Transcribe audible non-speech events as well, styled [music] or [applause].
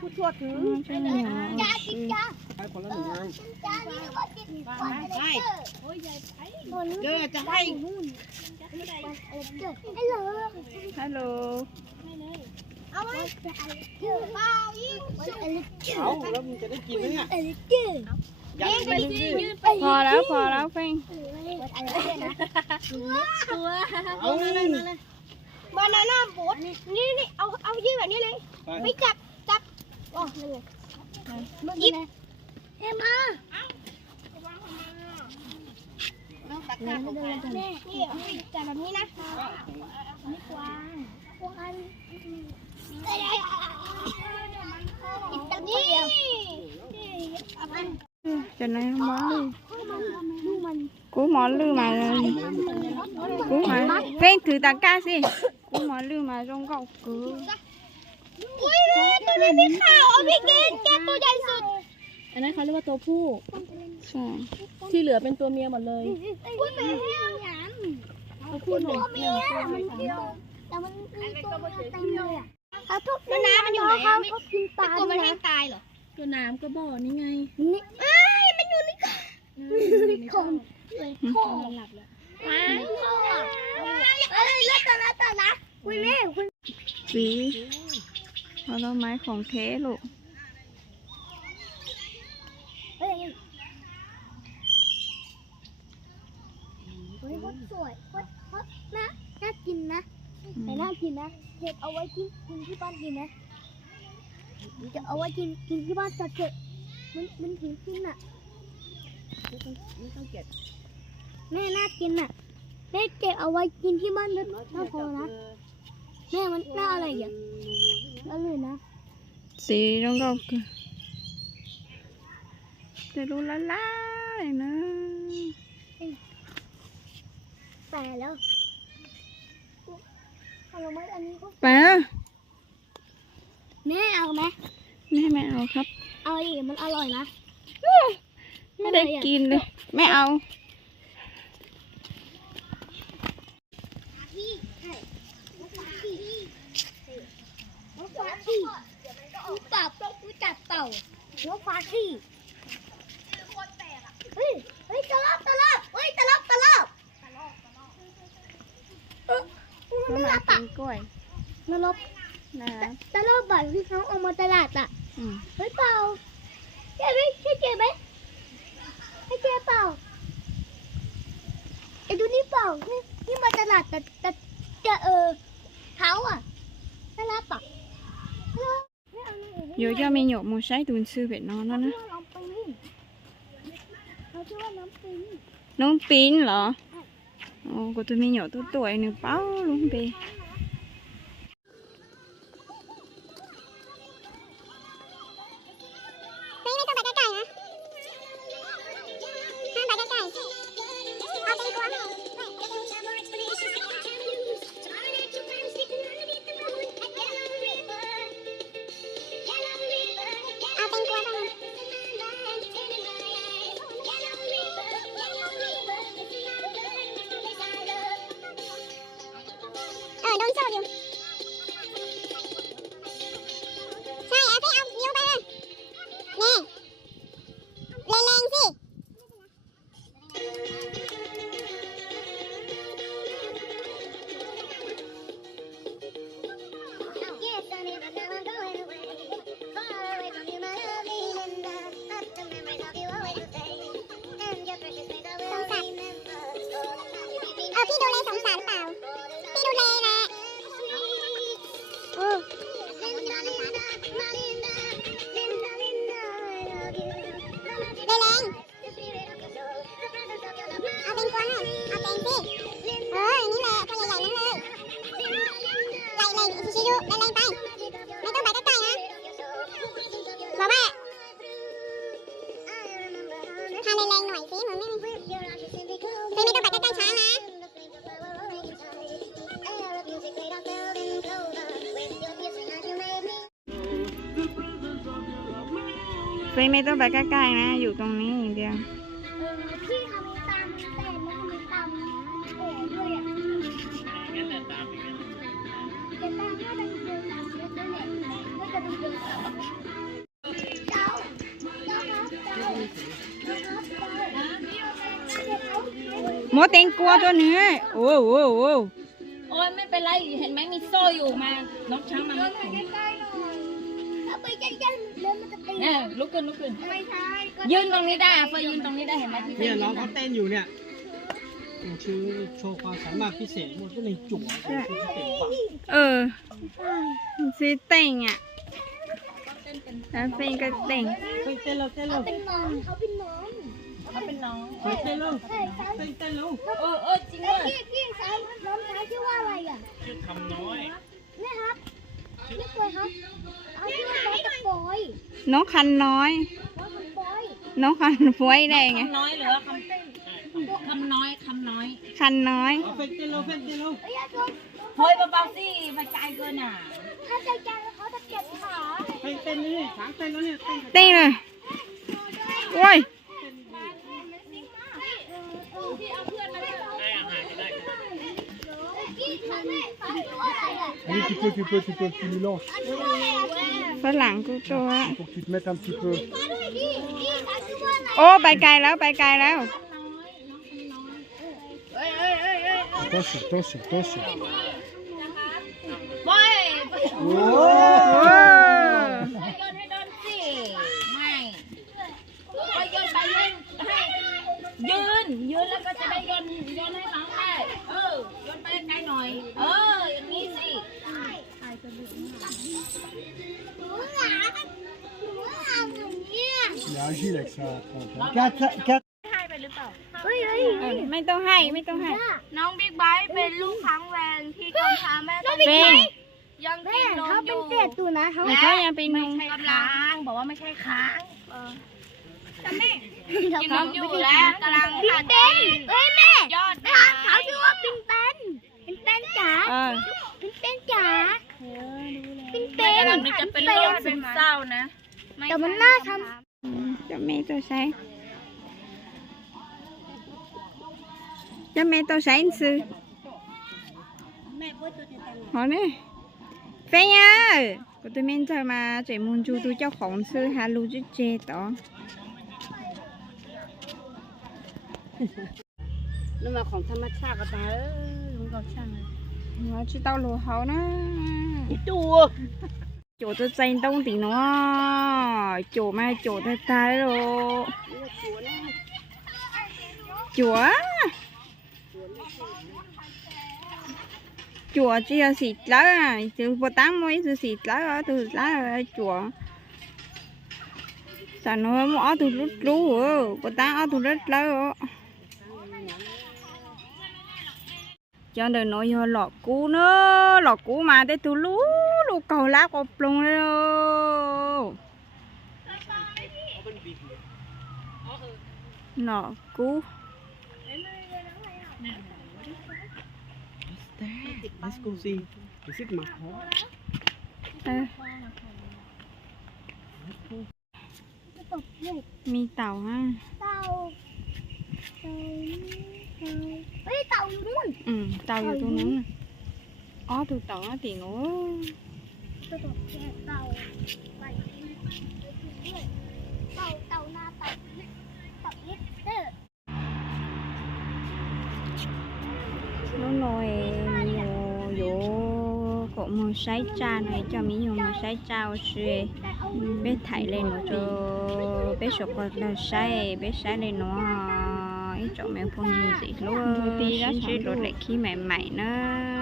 พูดทั่วถึงอ๋อใช่ไหมอ๋อจ้าโอจิเคจ้าไปคนละหนึ่งงานจ้านี่ก็กินก่อนอะไรเกิดเดี๋ยวจะให้ฮัลโหลฮัลโหลเอาไว้อะไรเกิดเปล่ายิงอะไรเกิดเอาแล้วมึงจะได้กินไหมเนี่ยอะไรเกิดยัดไปสิพอแล้วพอแล้วเฟ้งอะไรเกิดนะเอาบานาน่าโบ๊ทนี่นี่เอาเอายืดแบบนี้เลยไปไม่จับ จับอ๋อนั่นไงหยิบเอ็มอาแม่นี่จับแบบนี้นะนี่กวางกวางอีกแบบนี้จะไหนม อนลือดูมันกูหมอนลือมาเลยกูมาเฟ้งถือตะกร้าสิกูหมอนลือมาตรงเกากูอุ้ยตัวนี้พี่ขาวเอาพี่กินแกตัวใหญ่สุดอันนั้นเขาเรียกว่าตัวผู้ใช่ที่เหลือเป็นตัวเมียหมดเลยอุ้ยแม่หยามตัวผู้หนึ่งตัวเมียมันเดียวแต่มันตัวเมียเต็มเลยอะเขาทุกน้ำมันอยู่ไหนเขาเขากินปลาตัวมันให้ตายเหรอตัวน้ำก็บ่อนี่ไงนี่เอ้ยมันอยู่ในคมเลยคมมันหลับแล้วว้าวเอ้ยเลือดตาละตาละคุณแม่คุณสี ผลไม้ของเทลูกเอ้ยเฮ้ยคนสวยคนคนน่าน่ากินนะแต่น่ากินนะเห็ดเอาไว้กินกินที่บ้านกินนะจะเอาไว้กินกินที่บ้านจะเก็บมันมันถึงกินอะไม่ต้องไม่ต้องเก็บแม่น่ากินอะแม่เก็บเอาไว้กินที่บ้านน่าพอนะแม่มันน่าอะไรอย่าง อร่อยนะ สีตรงเกากูจะรู้ละลายนะแต่แล้วผลไม้อันนี้ก็ไปอะแม่เอาไหมแม่ไม่เอาครับ เอาอีกมันอร่อยนะ ไม่ได้กินเลย ไม่เอา พี่ใช่นกฟ้าพี่ นกฟ้าพี่กูปรับกูจับเต่านกฟ้าพี่เฮ้ยเฮ้ยตะลอบตะลอบเฮ้ยตะลอบตะลอบเออมันแล้วน่ามารักกิอะนกล้วยนรกนะตะลอบแบบที่เขาเอามาตลาดอะ อืมเฮ้ยเปล่าเจ๊ไหมใช่เจ๊ไหมให้เจ๊เปล่าไอ้ดูนี่เปล่านี่นี่มาตลาดแต่แต่จะเออเท้าอะน่ารักปะ เดี๋ยวจะมีหยกมูใช้ตุนซื้อเป็ดนอนแล้ว เออพี่ดูแลสงสารเปล่า ตัไม่ต้องไปใกล้ๆนะ อยู่ตรงนี้อย่างเดียวหมดเโมเต็งกลัวตัวนี้โอ้โหโอ้ยไม่เป็นไรเห็นไหมมีโซ่อยู่มา นกช้างมาใกล้ๆ ไปใกล้ๆแล้วมันจะตีเนี่ยลุกขึ้นลุกขึ้น ไม่ใช่ก็ยืนตรงนี้ได้อะเฟยยืนตรงนี้ได้เห็นไหมที่เฟเนี่ยยน้องยืเขานเต้นอยู่เนี่ยชื่อโชว์ความสามารถพิเศษหมดก็เลยจั่วเป็นพิเศษกว่าเออซีเต่งอะแล้วเต่งก็เต่งเฮ้ยเต้นแล้วเต้นแล้วเป็นน้องเขาเป็นน้องเขาเป็นน้องเฮ้ยเต้นแล้วเฮ้ยสาวเต้นเต้นแล้วเออเออจริงด้วยพี่พี่สาวน้องสาวชื่อว่าอะไรอะชื่อคำน้อยแม่ครับไม่เคยครับ เอาชื่ว่าน้องตะปยน้องคันน้อย น้องตะปอยน้องคันฟวยได้ไงคำน้อยหรือว่าคำคำน้อยคำน้อยคันน้อยเอาเฟกเต้นแล้วเฟกเต้นแล้วเอ้ยอย่าโดนเฮ้ยเบาๆสิไปไกลเกินอะถ้าใจใจแล้วเขาจะเก็บขาเฮ้ยเต้นนี่ช้างเต้นแล้วเนี่ยเต้นเต่งเลยโอ้ยพี่ทำให้เขาชื่อว่าอะไรอะ Oui, tu peux, tu peux, tu peux, tu mélanges. เขาชื่อว่าอะไรอะแม่ฝรั่งกูตัว Faut que tu te mettes un petit peu. พี่พี่เขาชื่อว่าอะไรโอ้ไปไกลแล้วไปไกลแล้ว Attention, attention, attention. บอยโอ้ไปโยนให้โดนสิ ไม่ไปโยนไปโยนให้ยืน ยืนแล้วก็จะได้โยนโยนให้น้องได้ เออโยนไปไกลหน่อย เออ Gilles, ça prend. 4, 4. ให้ไปหรือเปล่าไม่ต้องให้ไม่ต้องให้น้องบิ๊กไบค์เป็นลูกค้างแวนที่กำพร้าแม่ตอนเนี้ยังกินนมเขาเป็นเศษตัวนะเขาไม่ใช่เป็นกำลังบอกว่าไม่ใช่ค้างจะไม่กินนมอยู่แล้วกำลังขาดเต้นเอ้ยแม่ยอดเด็ดเขาชื่อว่าปินเต้นปินเต้นจ๋าเออปินเต้นจ๋าปินเต้น มันจะเป็นโรคซึมเศร้านะแต่มันน่าทำ อืม tomato sauce tomato sauce họ nè phê nha của tôi men thôi mà chạy muốn chú tôi cho khổng sư hà lu chứ chê tỏ. [laughs] Nhưng mà khổng tham mắt xa có ta đúng cầu sang nó chỉ tao lùa hấu nó. Chua [laughs] chỗ tôi dành đông thì nó chỗ mai chỗ thay tay rồi chúa chúa chỉ là xịt lá à? Từ bộ tám mới từ xịt lá ở từ lá ở chúa sao nó mỏ từ lúc lú ở bộ tám ở từ rất lá ở cho đời nói vô lọ cú nữa. Lọ cú mà tới từ lú lú cầu lá cọp luôn rồi lọ cú Let's go see ไปซิกมาขอ Ê, ำตบเด็ก mi tàu ha เต่าเต่าเฮ้ยเต่าอยู่นู่น ừ tàu vô tôi nướng ó từ tàu á thì nó กระ nồi vô cổ một sấy trà này cho mình dùng một sấy trà xuyên bé thải lên nó cho bé sọc còn là sấy bé sấy lên nó ấy chỗ mẹ phong gì luôn tí ra chỉ đột lại khi mẹ mày nữa.